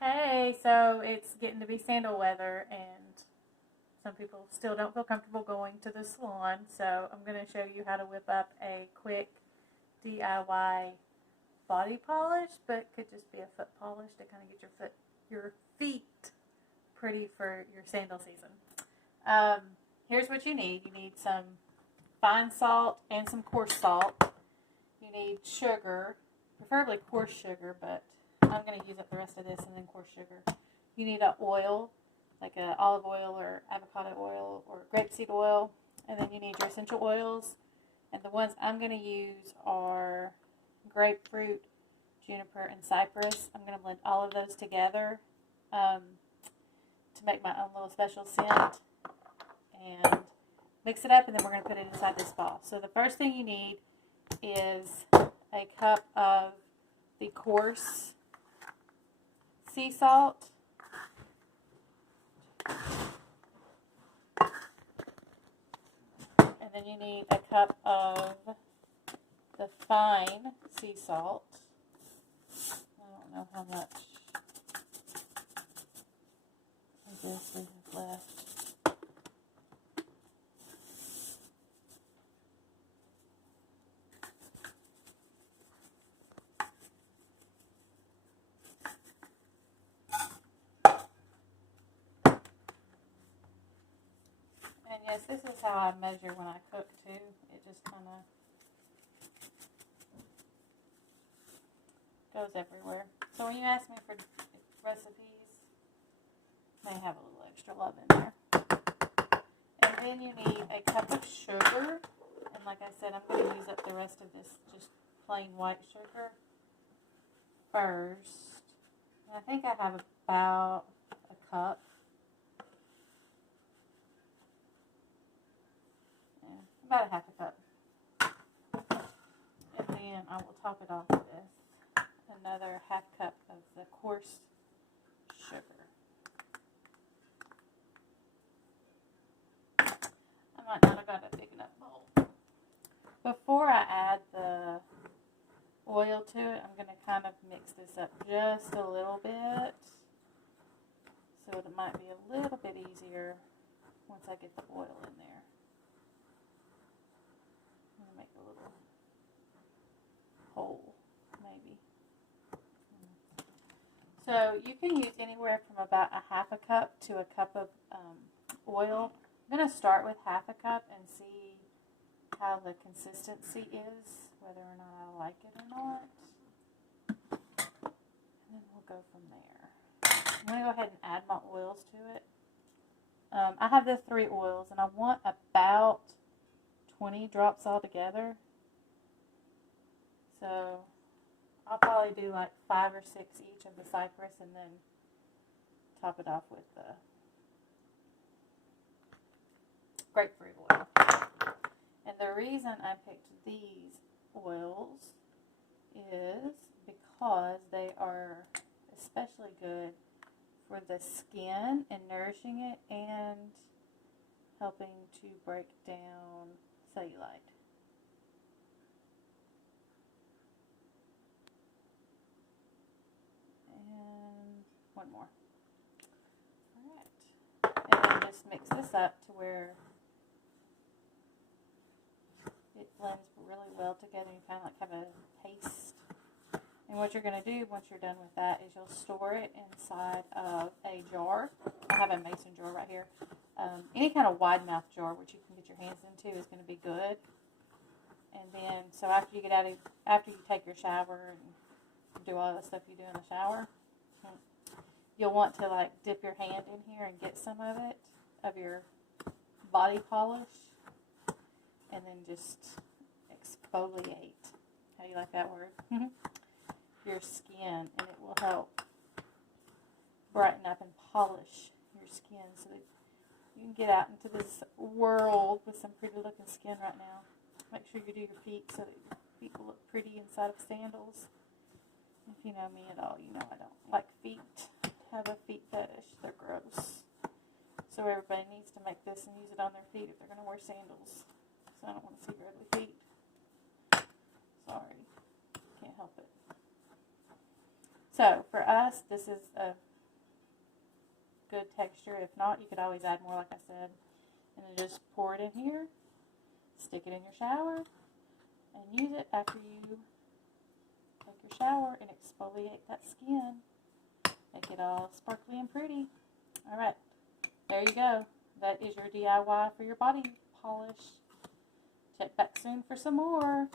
Hey, so it's getting to be sandal weather, and some people still don't feel comfortable going to the salon. So I'm going to show you how to whip up a quick DIY body polish, but it could just be a foot polish to kind of get your feet pretty for your sandal season. Um, Here's what you need. You need some fine salt and some coarse salt. You need sugar, preferably coarse sugar, but I'm going to use up the rest of this and then coarse sugar. You need an oil, like a olive oil or avocado oil or grapeseed oil, and then you need your essential oils. And the ones I'm going to use are grapefruit, juniper, and cypress. I'm going to blend all of those together to make my own little special scent and mix it up, and then we're going to put it inside this ball. So the first thing you need is a cup of the coarse sea salt, and then you need a cup of the fine sea salt. I don't know how much of this we have left. And yes, this is how I measure when I cook too. It just kind of goes everywhere. So when you ask me for recipes, they have a little extra love in there. And then you need a cup of sugar. And like I said, I'm going to use up the rest of this just plain white sugar first. And I think I have about a cup. About a half a cup. And then I will top it off with another half cup of the coarse sugar. I might not have got a big enough bowl. Before I add the oil to it, I'm going to kind of mix this up just a little bit, so it might be a little bit easier once I get the oil in there. Make a little hole, maybe. So you can use anywhere from about a half a cup to a cup of oil. I'm going to start with half a cup and see how the consistency is, whether or not I like it or not. And then we'll go from there. I'm going to go ahead and add my oils to it. I have the 3 oils, and I want about 20 drops all together. So I'll probably do like 5 or 6 each of the cypress and then top it off with the grapefruit oil. And the reason I picked these oils is because they are especially good for the skin and nourishing it and helping to break down cellulite. And one more. Alright. And then just mix this up to where it blends really well together. You kind of like have a paste. And what you're going to do once you're done with that is you'll store it inside of a jar. I have a mason jar right here. Any kind of wide mouth jar which you can get your hands into is going to be good. And then, so after you take your shower and do all the stuff you do in the shower, you'll want to like dip your hand in here and get some of it, of your body polish, and then just exfoliate. How do you like that word? Your skin, and it will help brighten up and polish your skin so that you can get out into this world with some pretty looking skin right now. Make sure you do your feet so that your feet will look pretty inside of sandals. If you know me at all, you know I don't like feet. I have a feet fetish. They're gross. So everybody needs to make this and use it on their feet if they're going to wear sandals. So I don't want to see your ugly feet. Sorry. Can't help it. So for us, this is a good texture. If not, you could always add more, like I said. And then just pour it in here, stick it in your shower, and use it after you take your shower and exfoliate that skin. Make it all sparkly and pretty. Alright, there you go. That is your DIY for your body polish. Check back soon for some more.